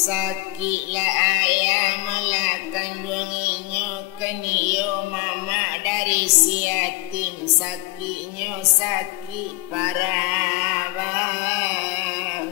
Sakit lah ayah melakan dunginyo keniyo mama dari si yatim. Sakitnyo sakit parah bang.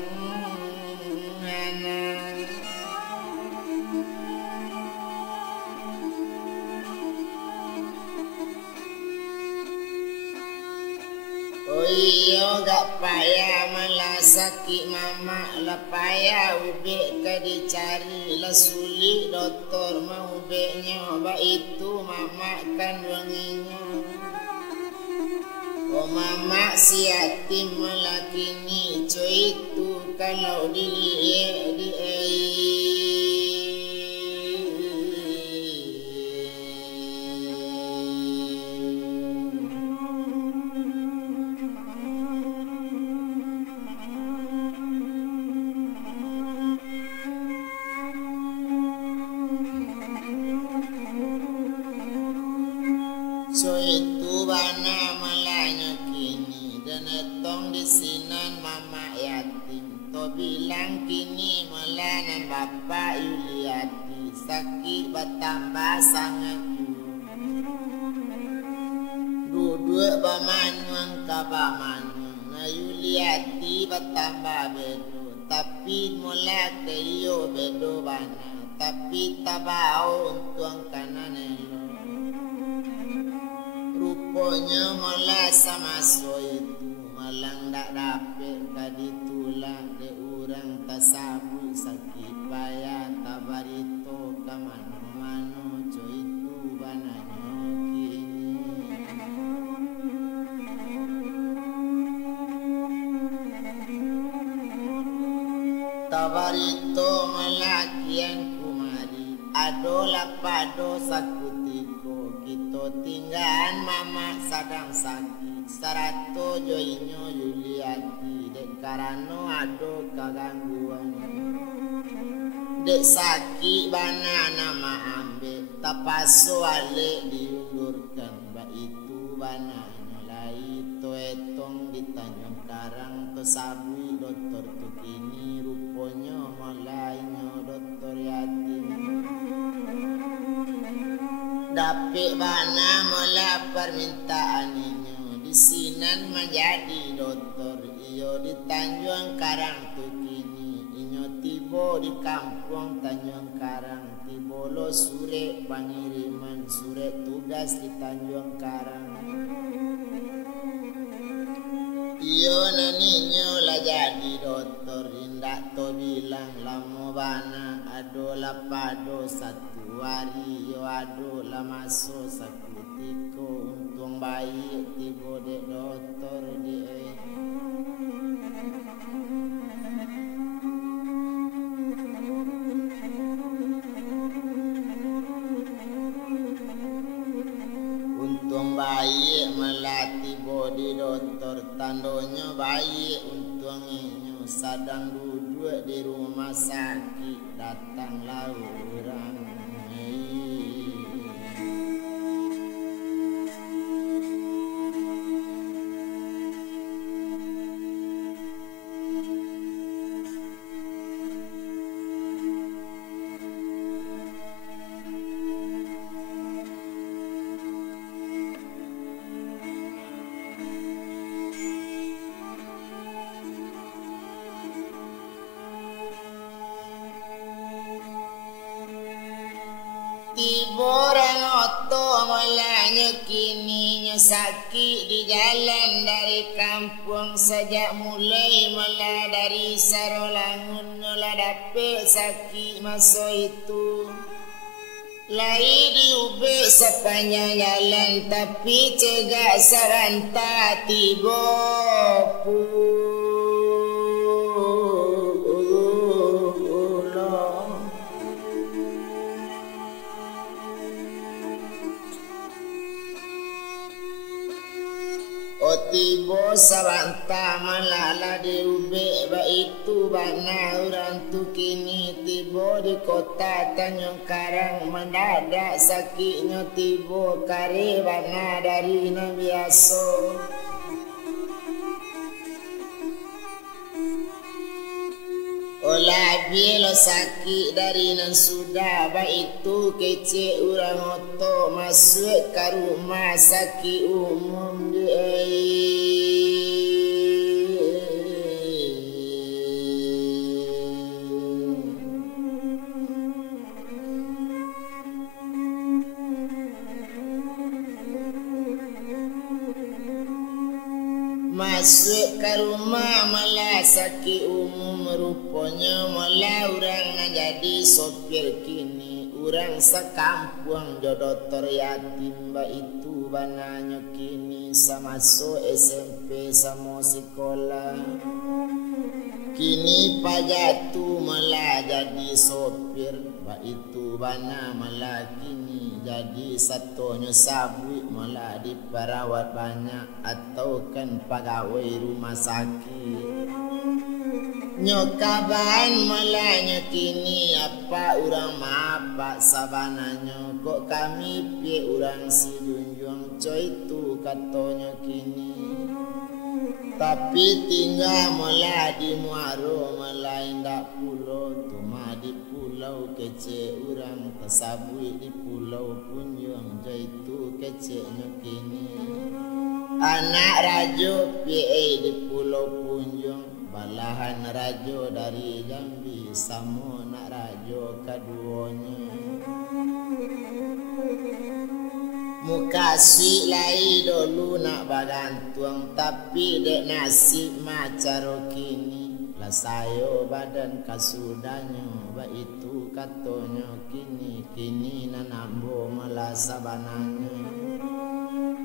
Oh iyo gak payah malah sakit mama lah payah ubek ke dicari lah sulit doktor mau ubeknya ba itu mama kan wanginya. Oh mama si yatim malah kini cuy itu kalau dilihat di so itu bana malanya kini dan etong di sinan mama yatim. To bilang kini melanan bapak Yuliati sakit bertambah sangat duduk bamanuang kabamanuang na Yuliati bertambah bedo tapi mula keyo bedo bana tapi tabao untuang kanan elo. Rupanya malah sama so itu malang dak dapet kaditulah de urang tasabu sakit payah tabarito ka mano-mano co itu bananyo kini. Tabarito malakian kumari adola pado sakutiko kito tinggalan mama sadang sakit sarato joinyo Yuliati dek karano ado kagangguan dek sakit bana nama ambe tapaso ale diundurkan ba itu bana nyolai to etong di Tanjung Karang to sabui dokter tu kini ruponyo malainyo dokter yatim. Dapik bana mula permintaan inyo di sinan menjadi doktor iyo di Tanjung Karang tu kini inyo tibo di kampung Tanjung Karang tibo lo surat pengiriman surat tugas di Tanjung Karang. Iyo naninyo lah jadi doktor indak to bilang lamo bana adola pado satu hari yo ado lah masuk sakutiko untung baik tibo dek doktor di untung baik melatih bodi dokter tandonyo baik untung inyo sadang duduk di rumah sakit datanglah orang. Tiborang oto malanya kini sakit di jalan dari kampung sejak mulai malah dari Sarolangun lah dapet sakit masa itu. Lai diubek sepanjang jalan tapi cegak saranta tibo tibo saranta malala diubek ba itu bana orang tu kini tibo di kota Tanjung Karang mendadak sakitnya tibo kare bana dari na biasa. labi lo sakit dari nan sudah ba itu kece urang oto masuk ke rumah sakit umum masuk ke rumah malah sakit umum rupanya malah orang nak jadi sopir kini orang sekampung jo dokter yatim ba itu bananya kini sama so SMP sama sekolah kini pajatu malah jadi sopir ba itu bana malah kini jadi satunya sabui malah diperawat banyak atau kan pegawai rumah sakit nyokaban malah kini apa orang mapak sabananya kok kami pi orang si junjung coy itu katanya kini tapi tinggal malah di muaro malah indak pulau cuma di pulau kece orang kesabui di pulau punjung jaitu kecenya kini anak rajo PA di pulau punjung balahan rajo dari Jambi samo nak rajo keduanya muka si lai dulu nak bagantuang tapi dek nasib macaro kini lah sayo badan kasudanya ba itu katanya kini nanambo malah sabananya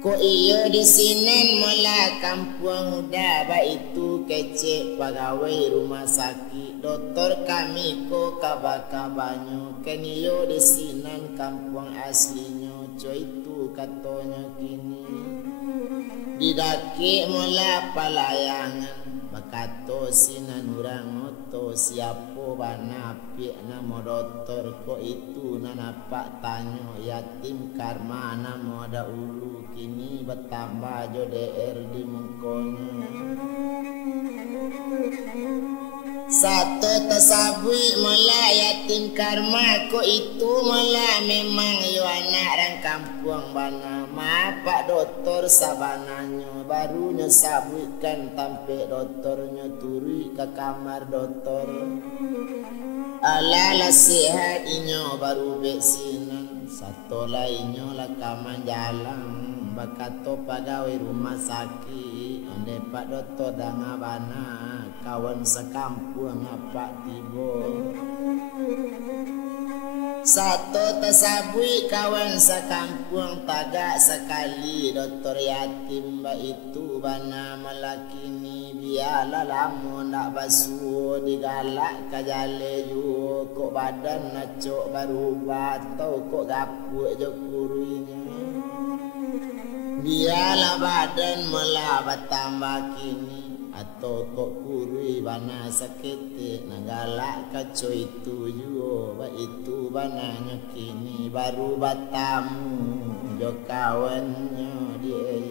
kok iyo di sini malah kampung udah ba itu kece pegawai rumah sakit dokter kami kok kabar-kabarnya kan iyo di sini kampung aslinya coy itu katanya kini didaki malah pelayangan bakato sinan urang oto siapo banapi namo dokter kok itu nanapak tanyo yatim karma namo ada ulu kini bertambah jo DR di mengkonya satu tasabui malah yatim karma kok itu malah memang yo anak orang kampung bana mapak dokter sabananya barunya sabutkan tampe dokternya turi ke kamar dokter ala sehat inyo baru beksinan satu lainnya lah kaman jalan bakato pegawai rumah sakit onde pak dokter dangabana kawan sekampung apa tibo satu tasabui kawan sekampung tagak sekali dokter yatim ba itu bana malakini biala lamo nak basuh digalak kajale ju kok badan nacok baru batau kok gapuk jo kuruinya biala badan malah bertambah kini atau kok kurui bana sakit nagalak kaco itu juo ba itu bananya kini baru batamu jo kawannya dia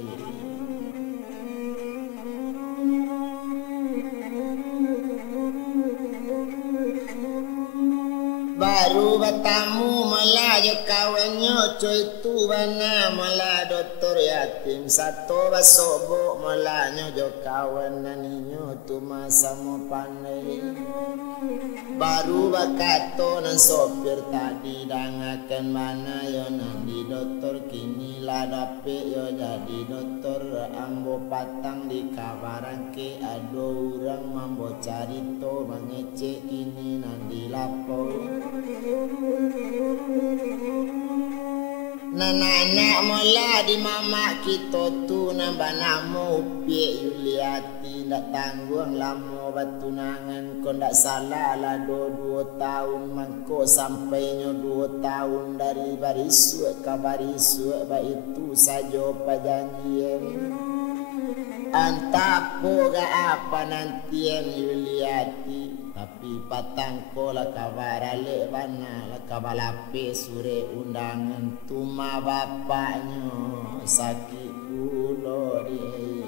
baru bertamu malah jo kawannya coy itu bana malah dokter yatim satu basobo malahnya jo kawan naninyo tu masa mo pandai baru bakato nan sopir tadi dangakan mana yo nandi dokter kini lah dape yo jadi dokter ambo patang di kabaran ke ado orang mambo carito mangece kini nandi lapo Nana mula di mama kita tu nambah namo upi Yuliati ndak tanggung lama batunangan kau ndak salah lah 2 tahun mangko sampainya 2 tahun dari barisu ke barisu ba itu saja perjanjian antapo ga apa nantian Yuliati tapi patangko la kabarale bana la kabalape sure undangan tuma bapaknya sakit pulo dia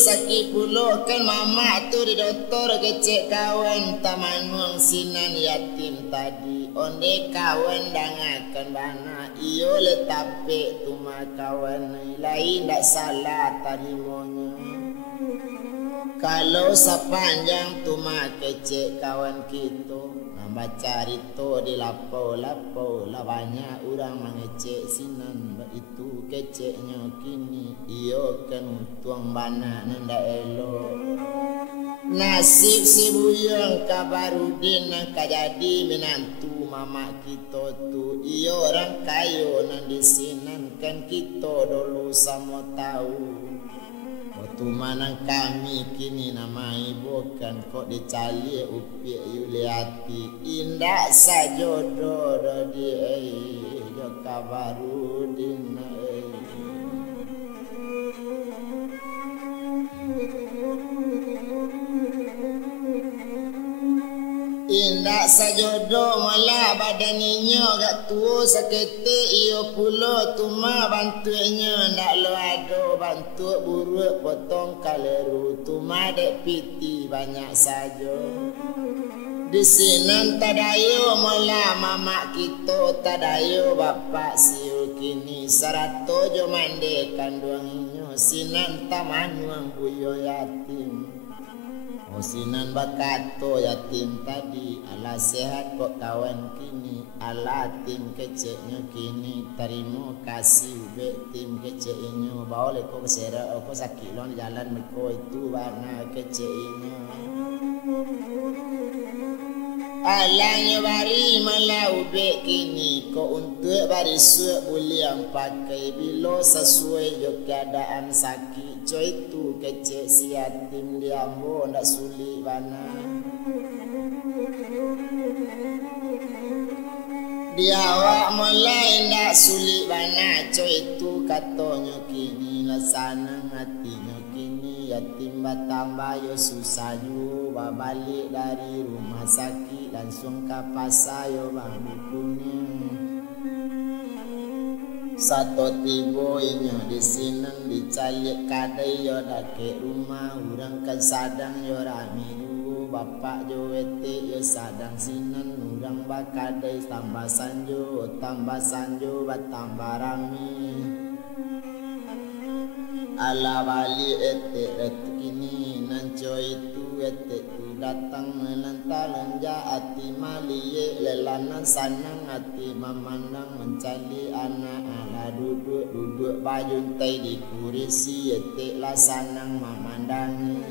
sakit pulo kan mama tu di doktor kecek kawan taman wang sinan yatim tadi onde kawan dangakan bana iyo le tape tuma kawan lain tak salah tarimonya kalau sepanjang tuma kecek kawan kita baca rito di lapau-lapau lah banyak orang mengecek sinan itu keceknya kini iyo kan tuang bana nanda elo nasib si buyang kabarudin nang kajadi menantu mama kita tu iyo orang kayo nang di sinan kan kita dulu sama tahu manang kami kini nama ibu kan kok dicali upi yuliati indah sajodoh di jo kabarudin indah sajodoh malah badannya gak tua sakete iyo pulo tuma bantunya ndak lo ado bantu buruk potong kaleru tuma dek piti banyak saja di sini tadayo malah mama kita tadayo bapak siu kini sarato jo mande kanduanginyo sinan taman wang buyo yatim sinan bakato yatim tadi ala sehat kok kawan kini ala tim keceknya kini terima kasih be tim keceknya bawa leko kesera aku sakit lon jalan meko itu warna keceknya alanya bari malau be kini kok untuk bari suek boleh pakai bila sesuai jo keadaan sakit coy tu kecek si yatim diambo ndak sulit bana dia awak mulai ndak sulit bana coy tu katonyo kini lasana hatinya kini yatim batambah yo susah ju balik dari rumah sakit langsung ke pasar yo bang bukunya satu tibo inyo di sini dicalik kadai yo dake rumah orang kan sadang yo rami dulu bapak jo wete yo sadang sinen orang bakadai tambah sanjo batambah rami ala bali ete kini nanco itu ete tu datang melantaran ati maliye lelanan sanang ati memandang mencari anak ala duduk bajuntai di kursi ete lah sanang memandangi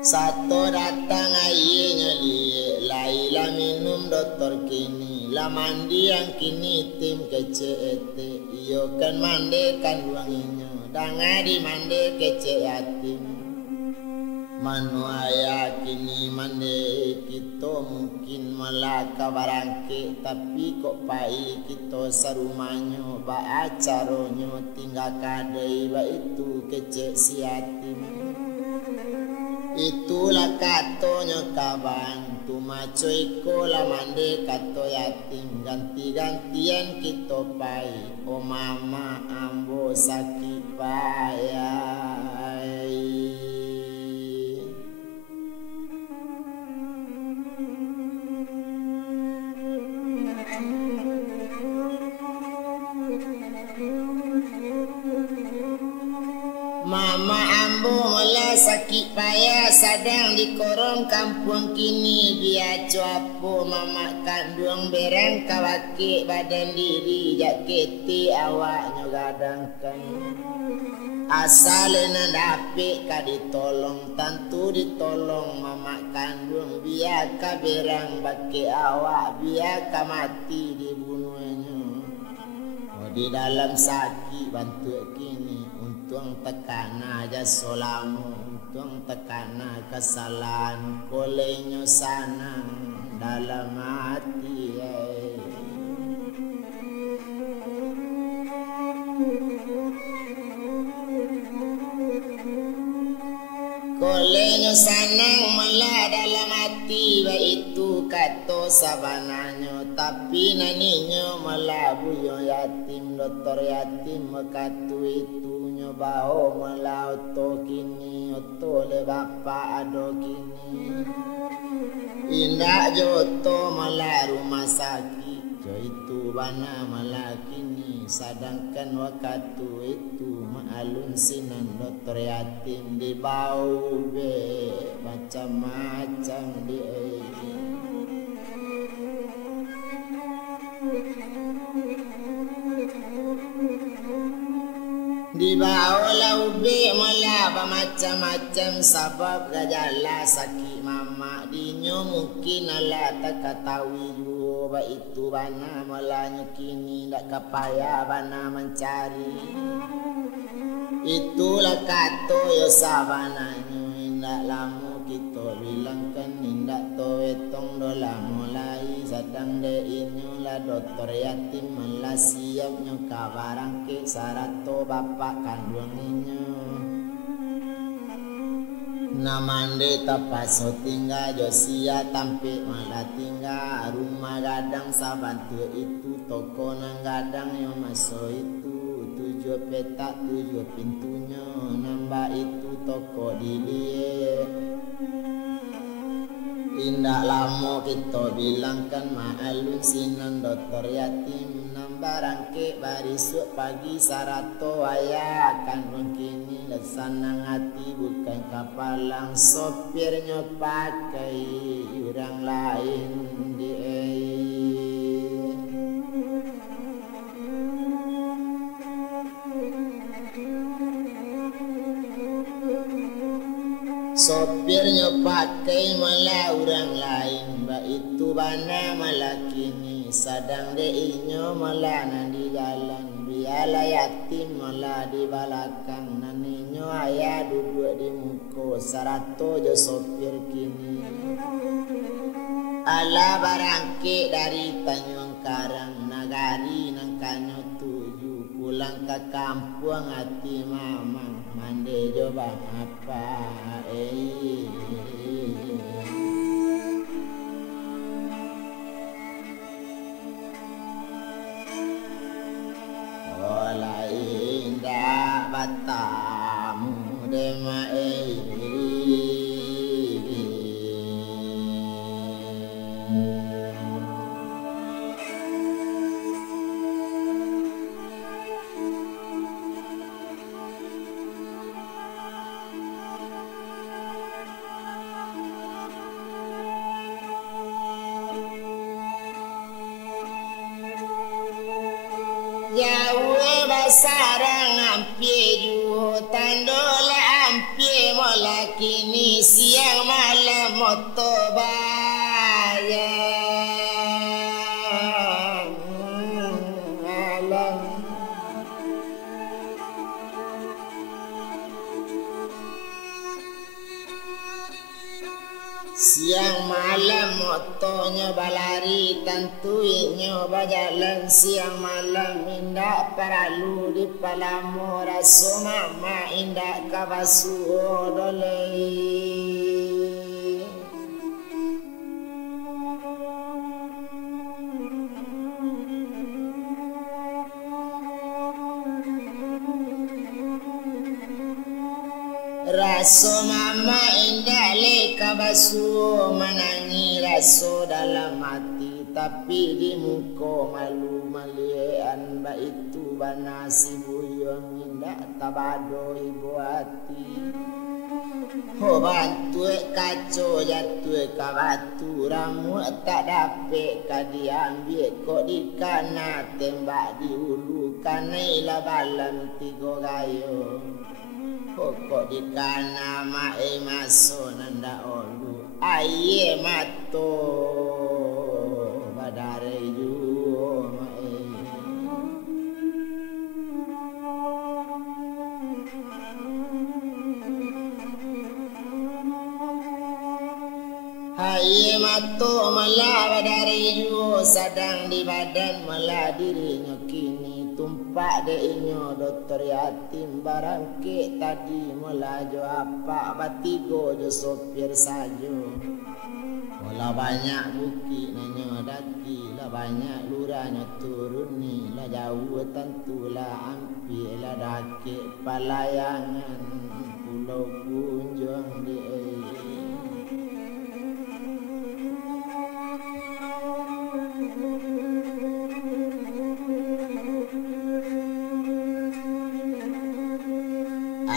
satu datang ayahnya liye laila minum dokter kini lah mandi yang kini tim kece ete iyo kan mandi kan wanginya danga di mandi kece yatim manuaya kini mandi kita mungkin malaka barangke tapi kok pai kita sarumanya ba acaronyo tinggal kadai ba itu kece si yatim itulah katonyo kaban tumacoy ko la mande kato yatim ganti-gantian kita pai o mama ambo sakit payai mama ambo mula sakit payah sadang di korong kampung kini biar cuapo mama kandung berang kawake badan diri jaketi awaknya gadangkan asalnya dapik ka ditolong tantu ditolong mama kandung biar ka berang baki awak biar ka mati dibunuhnya di dalam sakit bantu kini untung tekana aja solamu untung tekana kesalahan kolenyo sanang dalam hati kolenyo sanang malah dalam hati itu kato sabananyo tapi naninyo malabuyo yatim doktor yatim makatu itu nyobaho malauto kini oto le bapa ado kini indak joto malah rumah sakit jo itu bana malah kini sedangkan waktu itu maalun sinan doktor yatim di bau be macam-macam di di bawah laube malaba macam-macam sebab gajala sakit mama dinyo mungkin ala tak ketahui juga itu bana malanya kini tak kapaya bana mencari itulah kato yo sabananyo indak lamu kita bilangkan indak to etong dola mulai sedang de inyo la dokter yatim malah siap nyo kabarang ke sarato bapak kandung inyo namande tapaso tinggal Josia tampe malah tinggal rumah gadang sabantu itu toko nang gadang yo masuk itu 7 petak 7 pintunya nambah itu toko dilie indak lama kita bilangkan maalun sinan dokter yatim nambah rangke barisuk pagi sarato ayah kan mengkini lesanang hati bukan kapalang sopirnya pakai orang lain di sopirnya pakai malah orang lain mbak itu bana malah kini sedang deinyo malah di jalan biala yatim malah di belakang naninyo ayah duduk di muka sarato jo sopir kini ala barangke dari Tanjung Karang nagari nang kanyo 7 pulang ke kampung hati mamang mande coba apa ola indah batamu dema Jawa basarang ampie juho tandola ampie mola kini siang malam moto bayang alam siang malam motonya balari tentuinyo bajalan siang malam indak perlu di palamu raso mama indak kabasu dolei raso mama indah le kabasu menangi raso dalam hati tapi di muka malu malian ba itu bana si buyong indah tabado ibu hati ho bantu kaco jatuh kabatu ramu tak dapat kadiambil kok di kana tembak di hulu kanai balam 3 gayo pokok di kana mae maso nanda olu aye mato badare ju mae aye mato malah badare ju sedang di badan malah dirinya kini tumpah Pak de inyo dokter yatim barangke tadi melajo apa batigo jo sopir sajo. Lah banyak buki nanyo daki, lah banyak luranya turuni, lah jauh tentu lah ampi, lah daki palayangan pulau kunjung di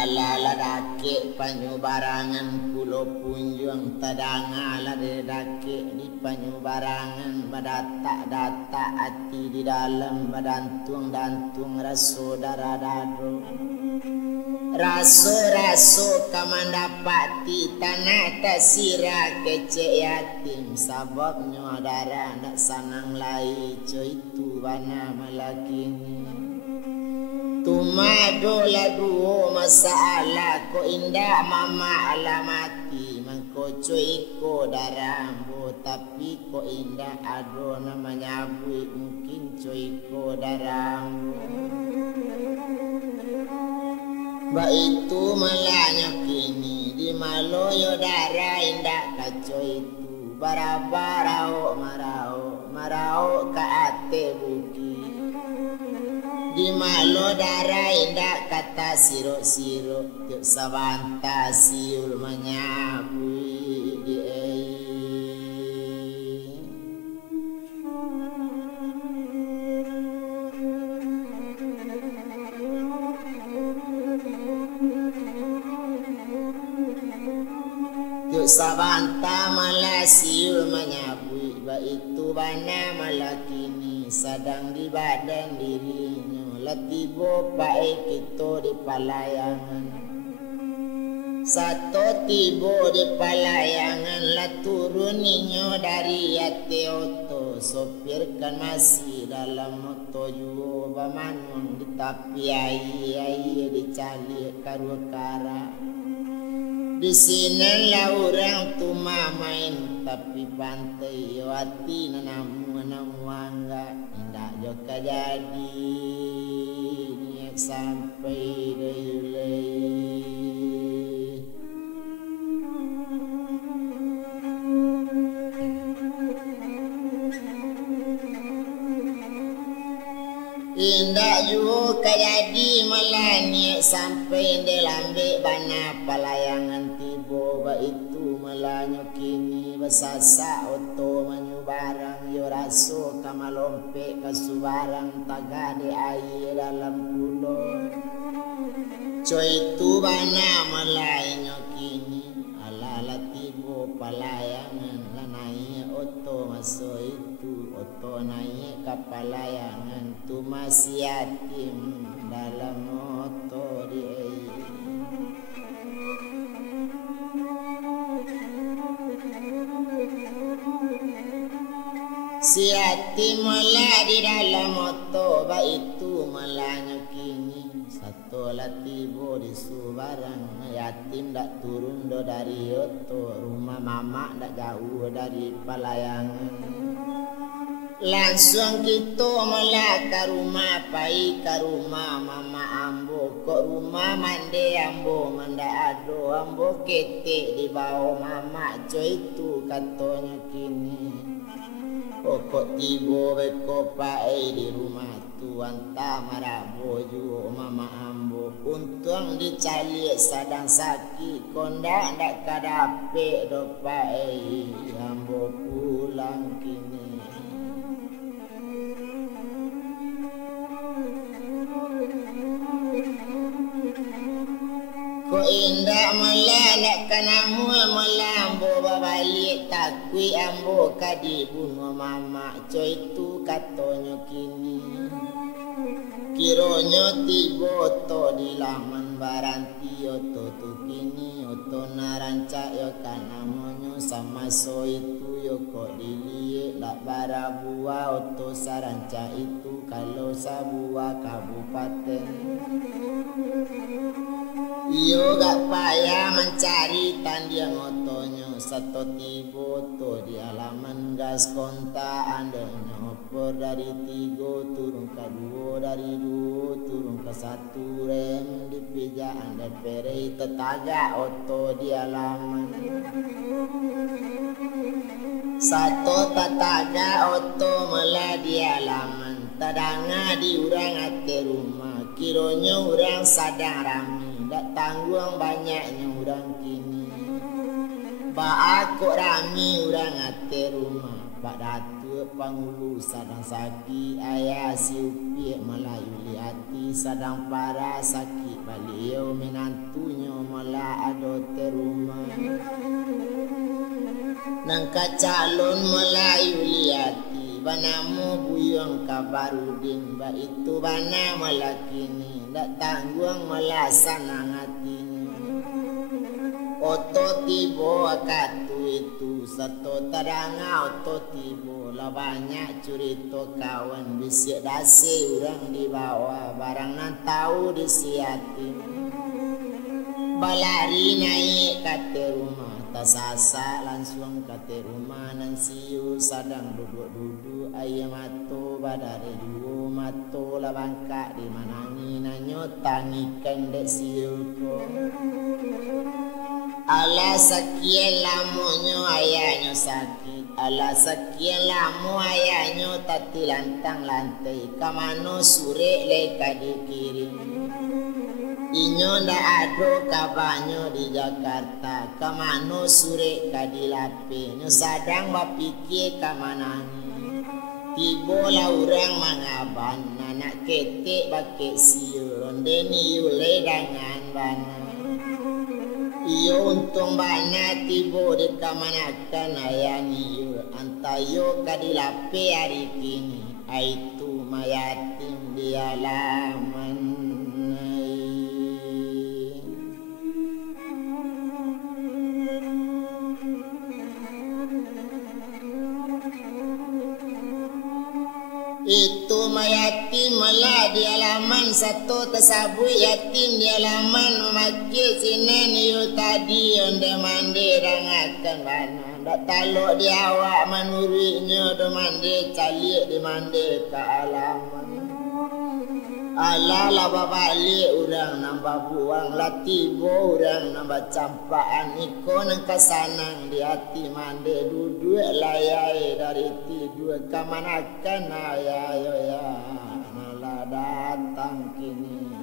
ala dake panyubarangan pulau punjung tadangala de dake di panyubarangan badata hati di dalam badantung raso daradado raso kamandapati tanah tasira kece yatim sababnya darah nak sanang lai itu bana malakini tumado lagu masalah ko indah mama alamati mangko iko darambo tapi ko indah ado namanya bui mungkin iko darambo ba itu malanya kini di maloyo darah indah kaco itu barabarao marao ka ate buki di malo darah indah kata siro tiuk sabanta siul menyabui di tiuk sabanta malah siul menyabui ba itu bana malakini sedang di badan dirinya latibo pae kito di palayangan satu tibo di palayangan laturun ninyo dari yate oto sopir kan masih dalam moto juo bamanung di tapi ai dicali karukara di sini lah orang tu main tapi pantai yo hati nanamu wangga indah joka jadi niat sampai dayulai indah juga jadi melani sampai delambe bana palayangan tibo ba itu melanyo kini basasa oto menyubarang yo raso kamalompe kasubarang tagade air dalam pulo coy itu bana melanyo kini ala tibo palayangan lanai oto maso itu oto naik ke palayangan tu masih yatim dalam oto di si yatim malah di dalam oto ba itu malahnya kini satu latibo di subarang yatim dak turun do dari oto rumah mama dak jauh dari palayangan langsung kita malah ke rumah pai ke rumah mama ambo ke rumah mande ambo manda ado ambo ketek di bawah mama coy itu katanya kini pokok tibo beko pai di rumah tuan tamara bojo mama ambo untung dicali sadang sakit kondak ndak kadape do pai ambo pulang kini ko indah malah kanamu malambo babalik takwi ambo kadibun mama coy itu katonyo kini kironyo tibo to di laman baranti oto tu kini oto naranca yo kanamonyo sama so itu yo kok dilie lak barabua oto saranca itu kalau sabua kabupaten iyo gak payah mencari tandiang otonyo satu tibo to di halaman gas konta andonyo Super dari 3 turun ke 2, dari 2 turun ke 1, rem di pijaan dan pere tetaga oto di halaman. 1 tetaga oto mela di halaman, tadanga di urang ate rumah, kironya urang sadang rami, dak tanggung banyaknya urang kini. Ba aku rami urang ate rumah, Pak Datu pangulu sadang sakit, ayah si upi Melayu liati sadang parah sakit, beliau menantunya malah ado te rumah. Nangka calon Melayu liati, banamu buyong kabarudin, ba itu bana malakini, dak tanggung malah sanang hatinya. Oto tibo akatu itu, satu tadanga oto tibo, lah banyak curito kawan, bisik dasi urang di bawah, barang nan tahu disiatin. Balari naik kate rumah, tasasa langsung kate rumah, nan siu sadang duduk-duduk, ayam mato badare juo, mato lah bangka di manangi, nanyo tangikan dek siu ko. Ala sekian lamonyo ayahnya sakit, ala sekian lamo ayahnya tati lantang lantai, kamano sure leka dikirim. Inyo ndak ado kabanyo di Jakarta, kamano sure kadilape, nyo sadang bapikir kamanani. Tibo la urang mangaban, anak ketek bake siu, rondeni yule dengan bana. Iyo untung bana tibo di kamanakan ayani yo, antayo kadilape hari kini, aitu mayatim di halaman. Itu mayatim malah di halaman, satu tersabui yatim di halaman, memakai sinen yu tadi onde mandi rangakan bana, dak taluk di awak manurinya do mandi calik di mandi ke halaman. Ala laba balik urang nambah buang, latibo urang nambah campaan, iko nang kasanang di hati mandi duduk layai dari tidur kamanakan ayayo ya nala datang kini.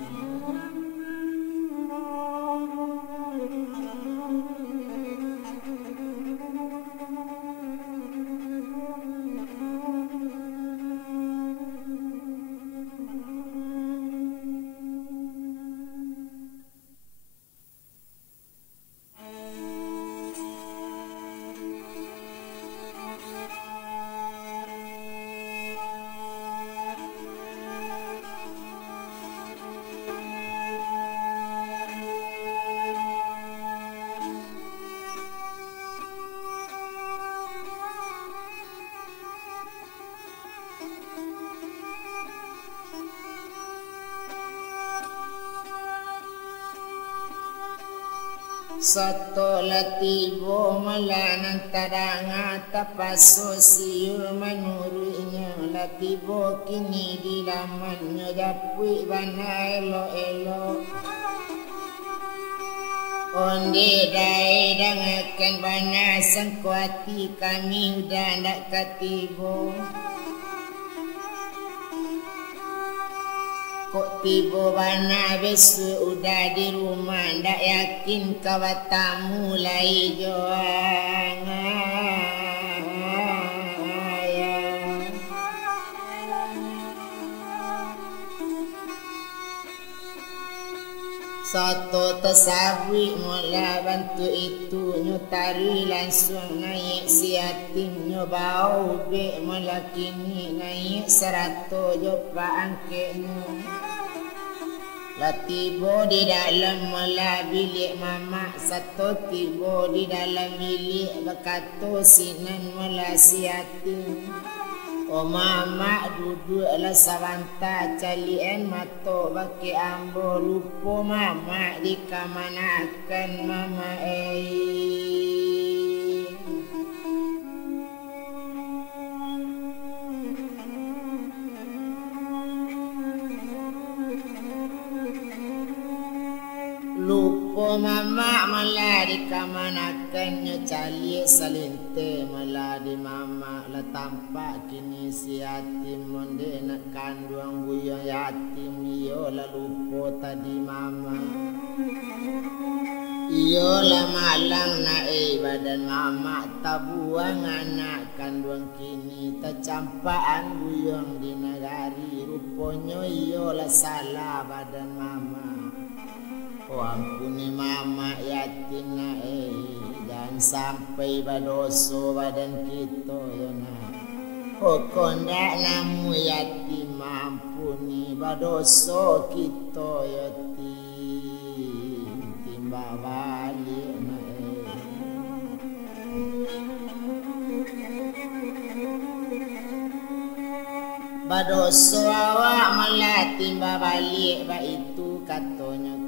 Satu latibo melanan tadanga tapaso siu menurutnya, latibo kini di lamannya dapui bana elo-elo. Onde dai dangakan bana sengkuati kami udah ndak katibo. Kok tibo bana besu udah di rumah, ndak yakin kawat tamu lai joang. Satu tersabui mula bantu itu, nyutari langsung naik si yatim, nyobau be mula kini naik 100 jopa angkeknya. Latibo di dalam mula bilik mama, satu tibo di dalam bilik berkata sinan mula si yatim. O mama duduk ala savanta calien mato baki ambo, lupo mama di kamanakan mama rupo mama mala di kamanakan nyo cali salinte mala di mama la tampak kini si yatim monde nak kandung buyong yatim iyo la lupo tadi mama iyo la malang na badan mama tabuang anak kandung kini tacampaan buyong di nagari ruponyo iyo la salah badan mama. Oh ampuni mama yatim na dan sampai badoso badan kita ya na. Oh kondak namu yatim ampuni badoso kita ya timba balik na badoso awak malah timba balik ba itu katonyo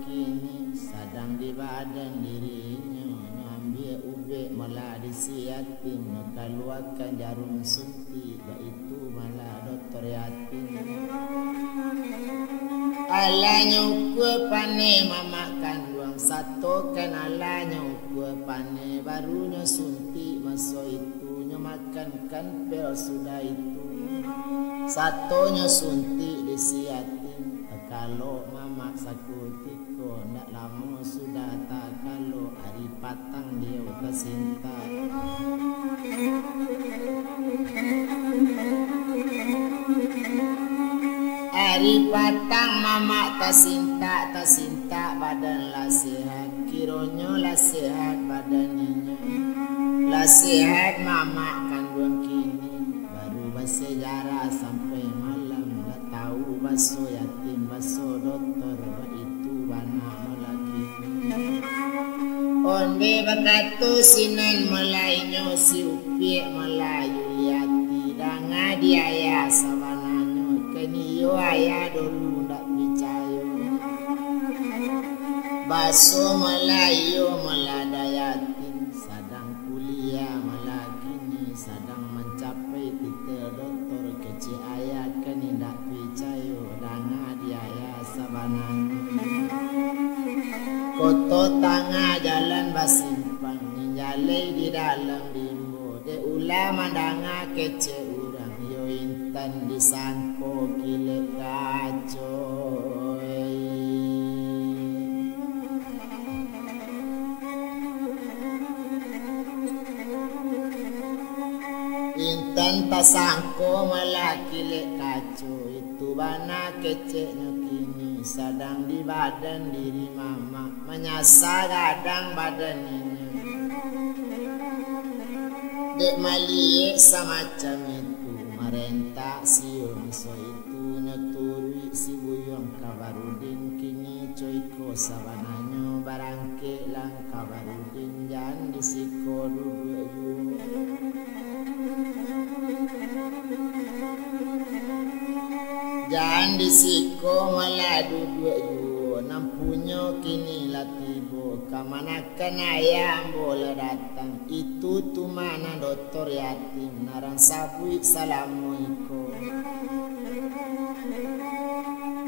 di badan dirinya ambil ube malah disi yatim keluarkan jarum suntik itu malah dokter yatim ala nyukue pane mama kandung satu kan ala nyukue pane barunya suntik masuk itu makan kan pel sudah itu satunya suntik disi yatim kalau mama sakutiko ndak lama sudah tak kalau hari patang dia tersinta hari patang mama tersinta badan lah sehat kironyo lah sehat badannya lah sehat mama kandung kini baru bersejarah sampai malam lah tahu baso yatim baso dokter itu bana melaki onde bakatu sinan melainyo si upi melayu liati danga diaya sabananyo keniyo aya dulu ndak picayo baso melayu melada yatim sadang kuliah melakini sadang mencapai titel dokter kecil aya keni ndak picayo danga diaya sabananyo koto tangah jalan basimpang ninjalai di dalam bimbo de ulama danga kece urang yo intan disangko kile kacoy intan tasangko malah kile kaco itu bana kece kini sadang di badan diri mama menyasar kadang badannya dek maliek semacam itu merentah siung so itu nyeturi si buyong kabarudin kini coiko sabananyo barangke lang kabarudin jan disiko dulu jan disiko malah duduk nampunyo kini latibo kamanakan ayam bola datang itu tu mana dokter yatim narang sabui salamuiko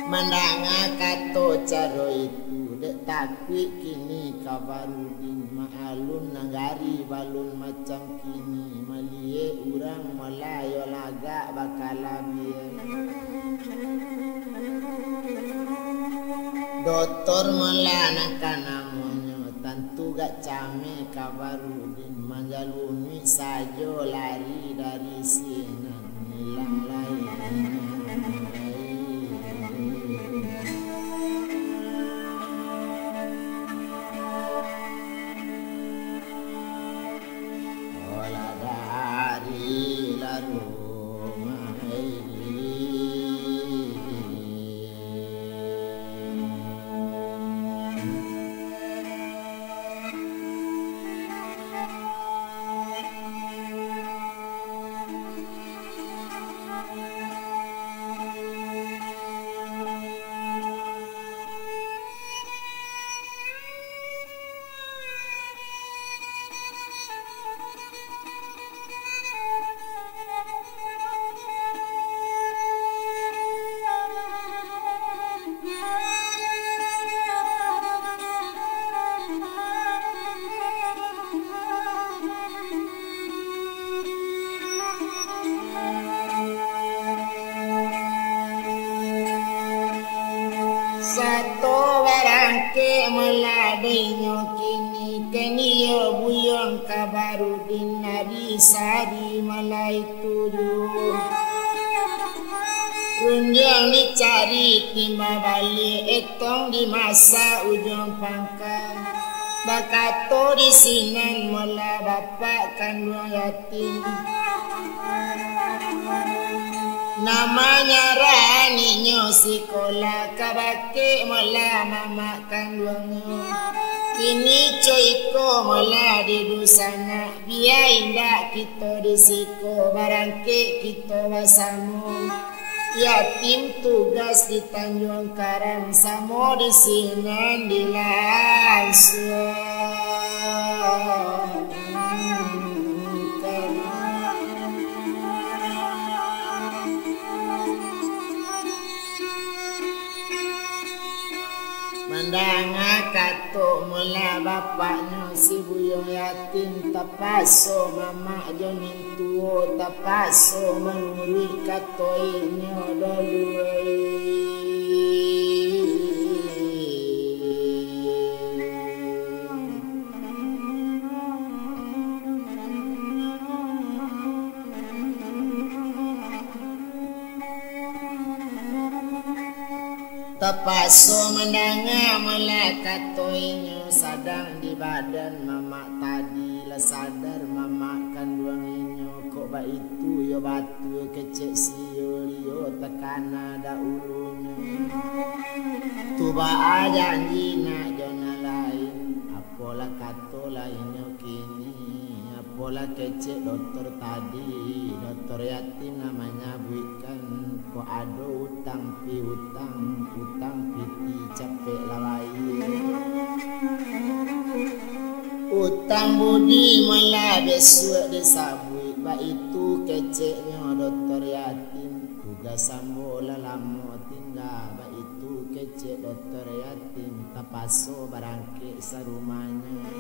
mandanga kato caro itu dek takwi kini kabarudin maalun nagari balun macam kini malie urang malayo laga bakalabie doktor melanakan namanya tentu gak came kabarudin manjaluni sajo lari dari sini hilang lain olah dari lalu kini keniyo buyong kabarudin nadi sadi malai tujuh Rundiang dicari timba balik etong di masa ujung pangkal Bakato di sinan mula bapak kandung yatim Namanya Raninyo sekolah kabake mula mama kandungnya Kini coiko mula di dusana Biar indah kita disiko barangke kita basamu Yatim tugas di Tanjung Karang Samo di sinan di langsung Mandanga kato mula bapaknya si buyong yatim tapaso mama jonin tuo tapaso menurui kato inyo dolui Tapaso mendanga melekat toinyo sadang di badan mama tadi lah sadar mama kandung inyo kok ba itu yo batu kecek siyo yo tekana da ulunya tuba janji na jona lain apola kato lainyo kini apola kecek dokter tadi dokter yatim namanya buikan kok ada utang pi utang piti capek lawai utang budi malah besok disabui ba itu keceknya dokter yatim tugas sambola lamo tinggal ba itu kecek dokter yatim tapaso barangke sarumanya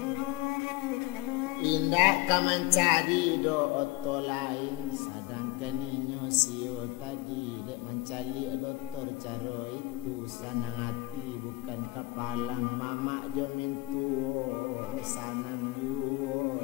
indah ka mencari do oto lain sadang keninyo sio tadi dek mencari dokter caro itu sanang hati bukan kepalang mama jomin tuo sanang yuo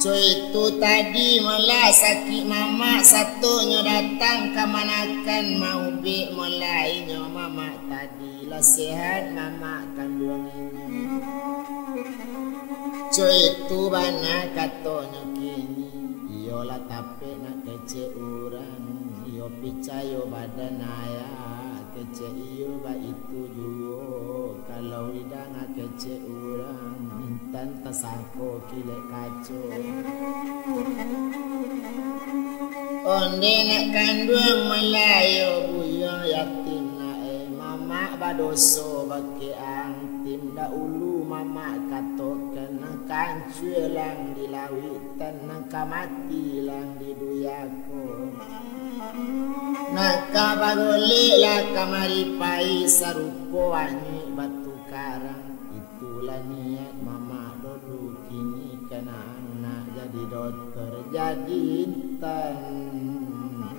Coy itu tadi malah sakit mama satunya datang ke manakan mau be mulainya mama tadi lah sehat mama kandungnya Coy itu bana katonya kini iyolah tapi nak kece orang iyo picayo badan ayah kece iyo ba itu juo kalau idang kece orang intan tasako kilek kaco onde nak kandung malayo buyong yatim na mama badoso baki ang tim ulu mama katokan nang kancue lang dilawitan nang kamati lang di duyako naka bagoli la kamari pai sarupo anyi batu karang itulah niat mama dulu kini kena anak jadi dokter jadi intan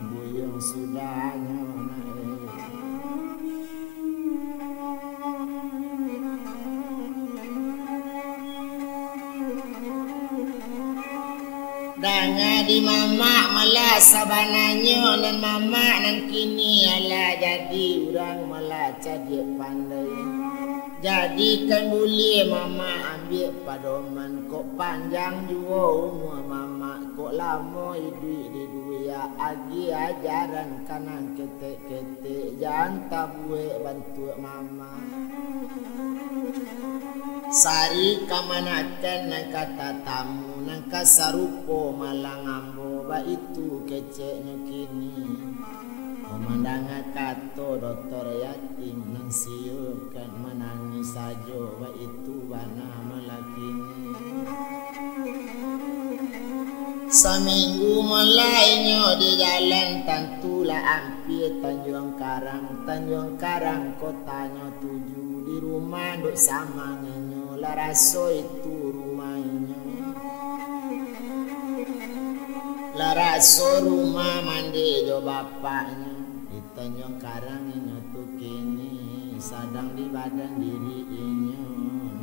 buyong sudahnya Danga di mama malah sabananya dan mama nan kini ala jadi orang malah jadi pandai. Jadi kan boleh mama ambil padoman kok panjang juga umur mama kok lama hidup di dunia agi ajaran kanan ketek-ketek jangan tabue bantu mama. Sari kamanakan nang kata tamu nang kasarupo malang ambo ba itu keceknya kini pemandangan kato dokter yatim nang siukan menangis sajo ba itu bana malakini seminggu mulainya di jalan tantula ampir Tanjung Karang kotanya 7 di rumah duk sama ngenyo laraso itu rumahnya laraso rumah mandi jo bapaknya Tanjung Karang inyo tu kini sadang di badan diri inyo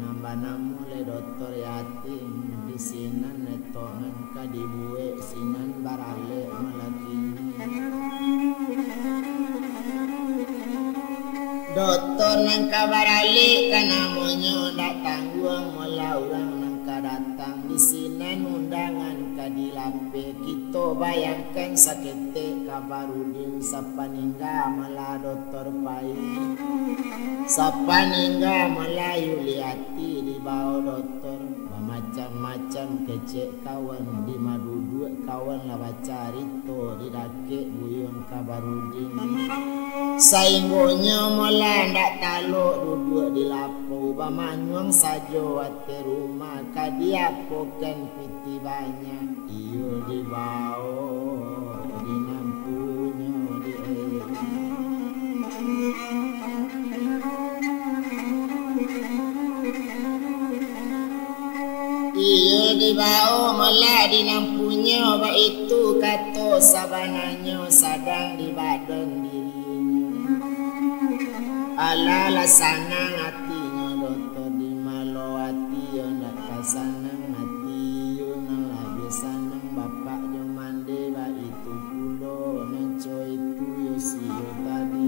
nambah namu le dokter yatim di sinan netongan kadibuwe sinan barale malakini dokter nang kabarale kanamonyo dak tangguang mola urang nang kadatang di sinan undangan kadilape kita bayangkan sakete kabarudin sapaningga malah dokter pai sapaningga malah Yuliati di bawah dokter macam-macam kecek kawan di madudu kawan lah baca rito di dake buyung kabarudin sainggonya malah ndak taluk duduk di lapo bamanyuang sajo ate rumah kadiapoken piti banyak iyo di bawah di nampunyo di iyo di bawah malah di nampunyo ba itu kato sabananyo sadang di badan dirinya ala sanang hatinya dokter di malo hati yo ndak kasanang hati yo nang labi sanang bapak yo mande ba itu pulo nenco itu yo siyo tadi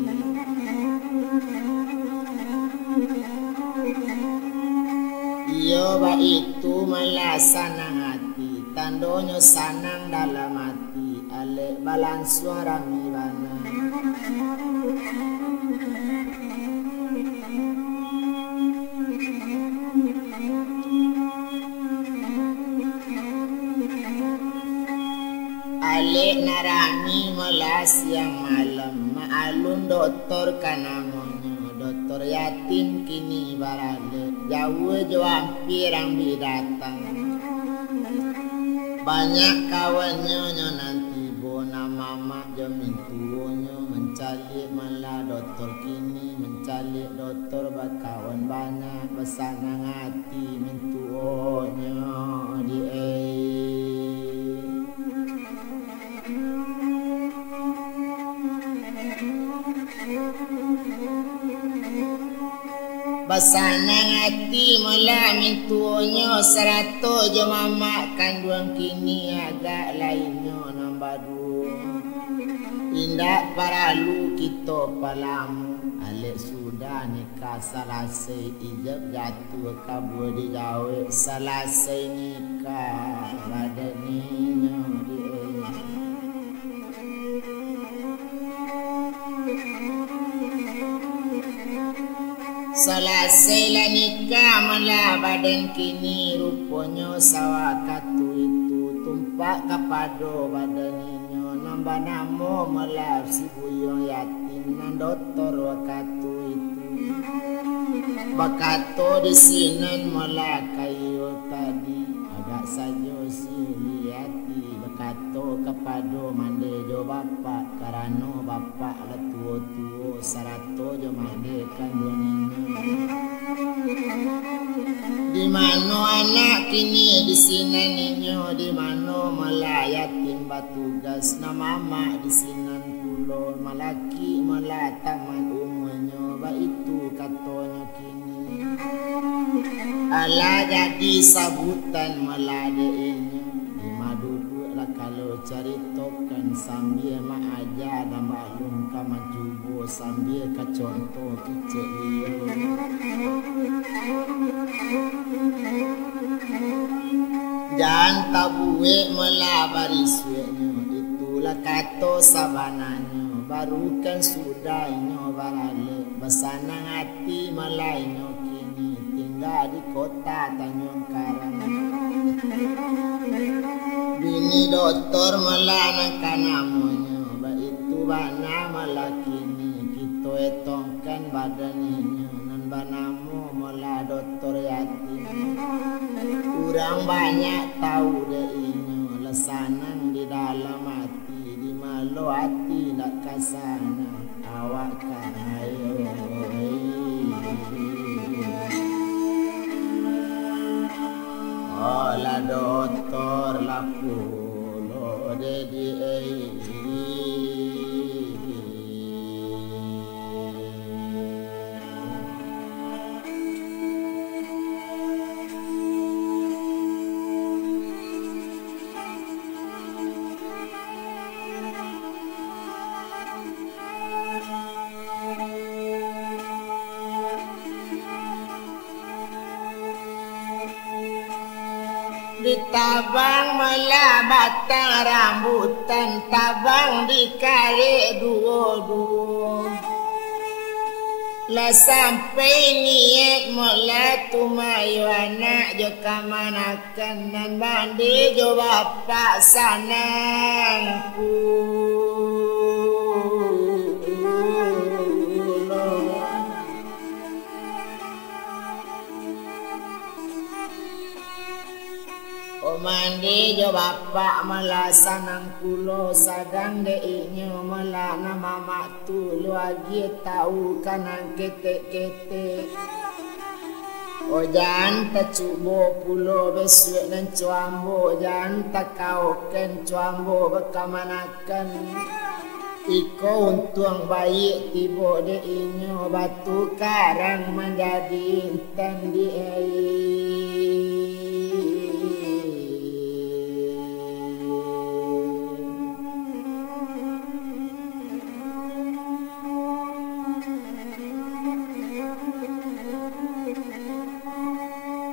iyo ba itu malah sanang hati tandonyo sanang dalam hati ale balan suara mibana ale narami malah siang malam maalun dokter kanamonyo dokter yatim kini barale jauh jo hampir ang bidatang banyak kawannya nanti bona mama jo mintuonyo mencari malah dokter kini mencari dokter bakawan banyak besanang hati mintuonyo di basanang hati malah mintuonyo 100 jo mama kanduang kini agak lainnya nambah 2 indak paralu kita palamu alik sudah nikah selesai ijab jatuh kabur di gawe selesai nikah badaninya di selesai lah nikah malah badan kini rupanya sawakatu itu tumpak kapado badaninyo nambah namo malah si buyong yatim nan dokter wakatu itu bakato di sinan malah kayo tadi agak sajo si liati bakato kapado mande jo bapak karano bapak letuo-tuo 100 jo mande kanduannya di mano anak kini di sini ninyo di mano malah yatim batugas na mama di sinan pulo malaki malah taman umurnya ba itu katonyo kini ala jadi sabutan malah deinyo di madudu lah kalau caritokan sambil maaja dan maklum kamajubo sambil kacontoh kecek dia jangan tabuwe melabari suenyo itulah kato sabananyo barukan sudahnya barale basanang hati malainyo kini tinggal di kota Tanjung Karang bini dokter malanang kanamonyo ba itu bana malah kini kita etongkan badannya nan banamu malah dokter yatim kurang banyak tahu deh inyo lesanang di dalam hati di malu hati nak kasana awak kahayo ola dokter lapulo de di Ditabang mala batang rambutan, tabang dikare duo-duo. Lah sampai niat mula tumayo anak jo kamanakan nan mandi jo bapak sanangku. Mandi jo bapak malah sanang kulo sadang de inyo malah nama mak tu lu lagi tahu kanang kete-kete. O jangan tercubo pulo besuk dan cuambo jangan takauken cuambo bekamanakan. Iko untung baik tibo de inyo batu karang menjadi intan di air.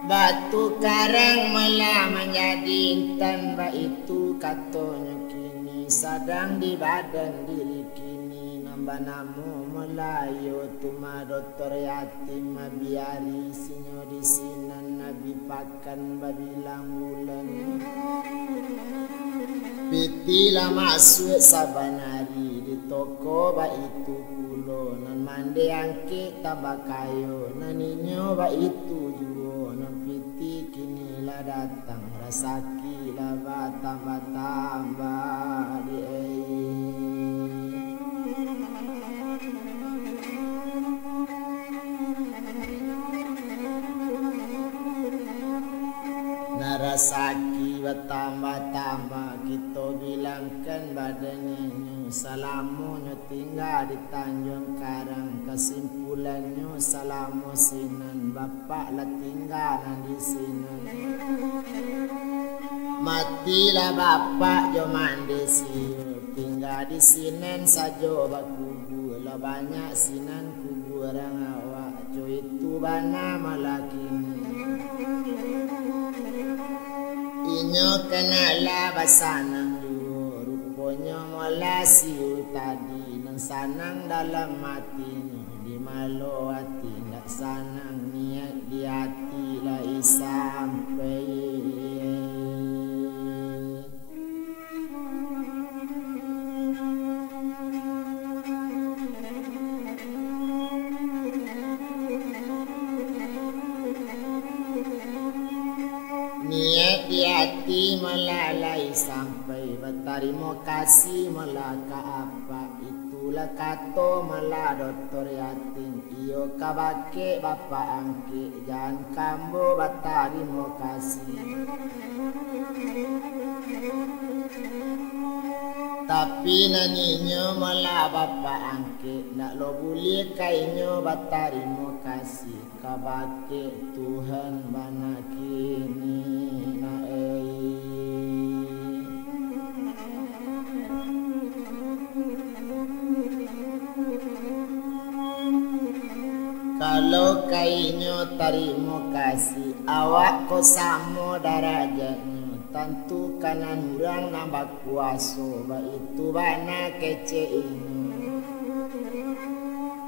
Batu karang malah menjadi intan ba itu katanya kini sadang di badan diri kini nambah namo Melayu tuma dokter yatim mabiari sinyo di sinan nabi pakan babilang bulan pitila masuk sabanari di toko ba itu pulo nan mande angke tambah kayo naninyo ba itu kini lah datang rasaki lah tambah di narasaki bertambah-tambah kita bilangkan badannya salamunya tinggal di Tanjung Karang kesimpulannya salamu sinan bapak lah tinggal di sinan matilah bapak jo mandi siu tinggal di sinan sajo bakubur lah banyak sinan kubur orang awak jo itu bana malakini inyo kenala basanang rupanya mula siu tadi nang sanang dalam hatinya di malo hati ndak sanang niat di hati lah sampai niat di hati melalai sampai berterima kasih melaka apa itulah kato mela dokter yatim iyo kabake bapak angke jangan kambo berterima kasih tapi naninyo mela bapak angke nak lo boleh kainyo berterima kasih kabake Tuhan bana kini kalau kainyo terima kasih awak ko samo darajatnya tentu kanan urang nambah kuaso ba itu bana kece ini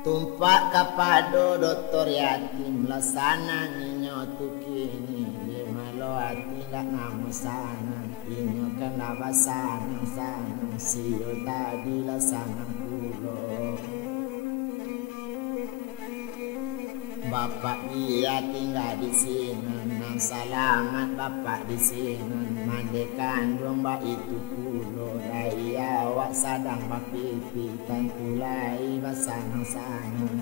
tumpak kapado dokter yatim lasana ninyo tukini di malo hati dak ngamu sana inyo kan laba sana siyo tadi lasana pulo bapak dia tinggal di sini nang selamat bapak di sini mandi kandung ba itu pulo raya awak sadang bapipi tantulai basanang-sanang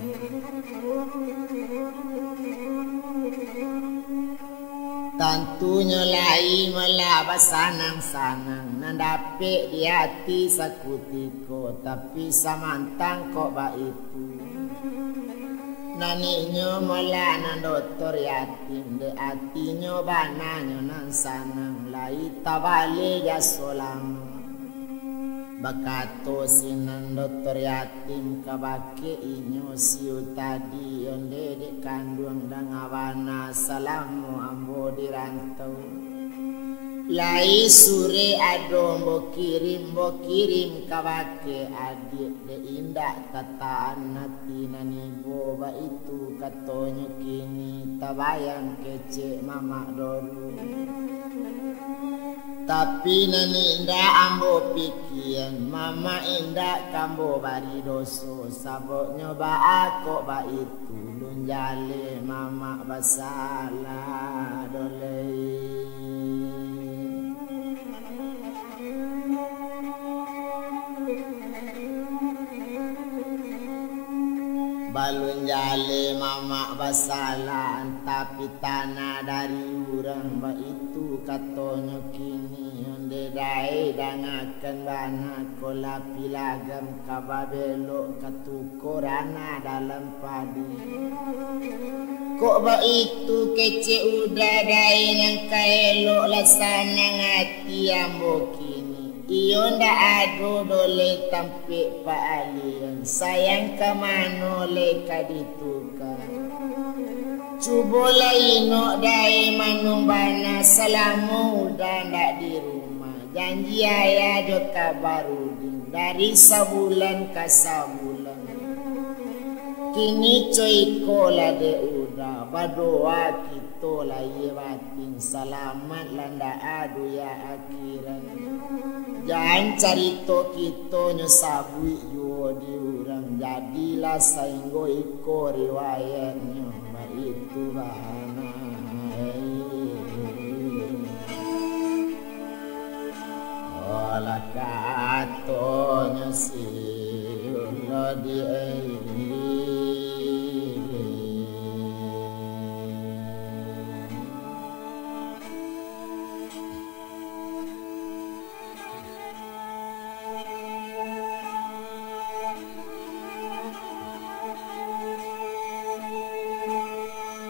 tantunya lai melabas sanang-sanang nandapik di hati sakutiko tapi samantang kok ba itu naninyo melana dokter yatim de hatinya bananyo nan sanang lai tabale ya solam bakato sinan dokter yatim kabake inyo siu tadi onde de kandung dan awana salamu ambo dirantau Lai sure ado mbok kirim kawake adik de indak tataan hati nani boba itu katonyo kini tabayang kece mama dolu. Tapi nani indak ambo pikian mama indak kambo bari doso sabok nyoba aku ba itu lunjale mama basalah dole. Balun jale mama basalan tapi tanah dari urang ba itu katonyo kini onde dae dangaken bana kola pilagam kababelo katukorana dalam padi. Kok ba itu kece udah dae nang kaelo lasana ngati ambo kini. Iyo ndak ado dole tampe pa alien sayang kamano le kadituka cubola ino dai manung bana salamu udah ndak di rumah janji ayah do kabarudin dari sabulan ke sabulan kini coy kola de udah badoa kita layewatin selamat landa adu ya akhiran. Jangan carito kita nyesabui yo diurang jadilah sainggo iko riwayatnya itu bana. Ola kato nyesi ulo di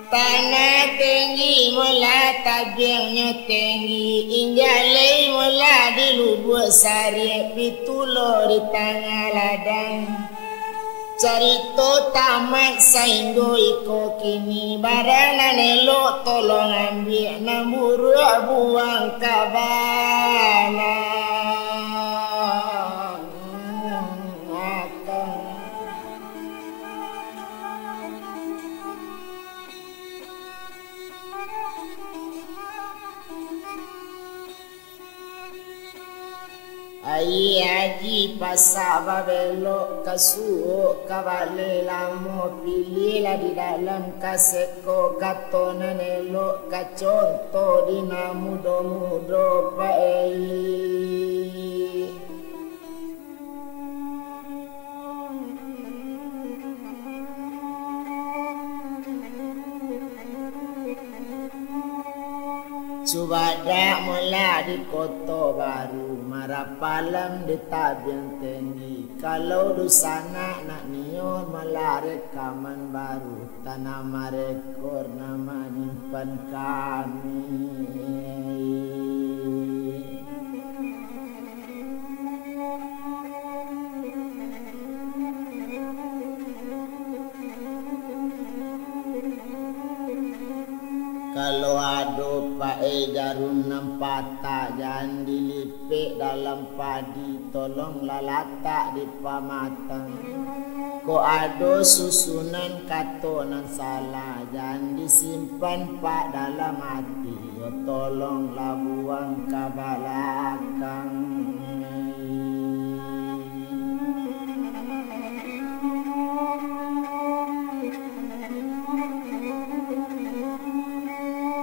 tanah tinggi mula tabirnya tinggi injalai mula di lubuk sari pitulo di tengah ladang carito tamat sainggo iko kini barana nelo tolong ambil namburu buang kabana. Ai aji pasaba belok kasuo kavale lamo pilila di dalam kaseko katona nelo kaconto di namudo mudo paei. Subada mula di kota baru marapalam di tabian tinggi kalau dusana nak nion malah rekaman baru tanah marekor nama nyimpan kami. Kalau ada pae jarum nampata jangan dilipik dalam padi tolonglah letak di pamatang. Ko ada susunan katonan salah jangan disimpan pak dalam hati yo tolonglah buang ke belakang.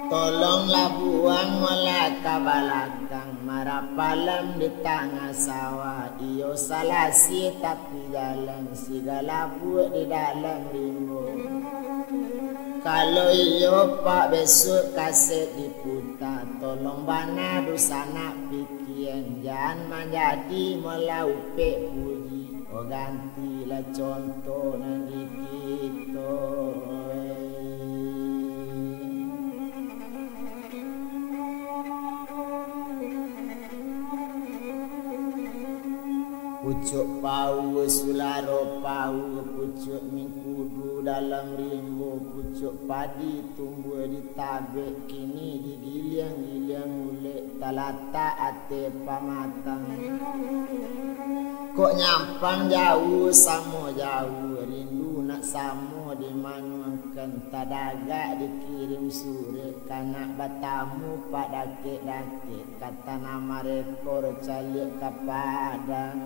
Tolonglah buang mula ke belakang marapalam di tengah sawah iyo salasi tapi jalan segala buat di dalam rimbo. Kalau iyo pak besok kaset diputar tolong bana dusana pikian jangan menjadi mula upek puji oh gantilah contoh nanti kita. Pucuk pau sularo pau pucuk mingkudu dalam rimbo pucuk padi tumbuh di tabek kini digiling-giling ulek talata ate pamatang. Kok nyampang jauh samo jauh rindu nak samo di manuangkan tadaga dikirim sore kanak batamu pada dake kata nama rekor calik kepadang.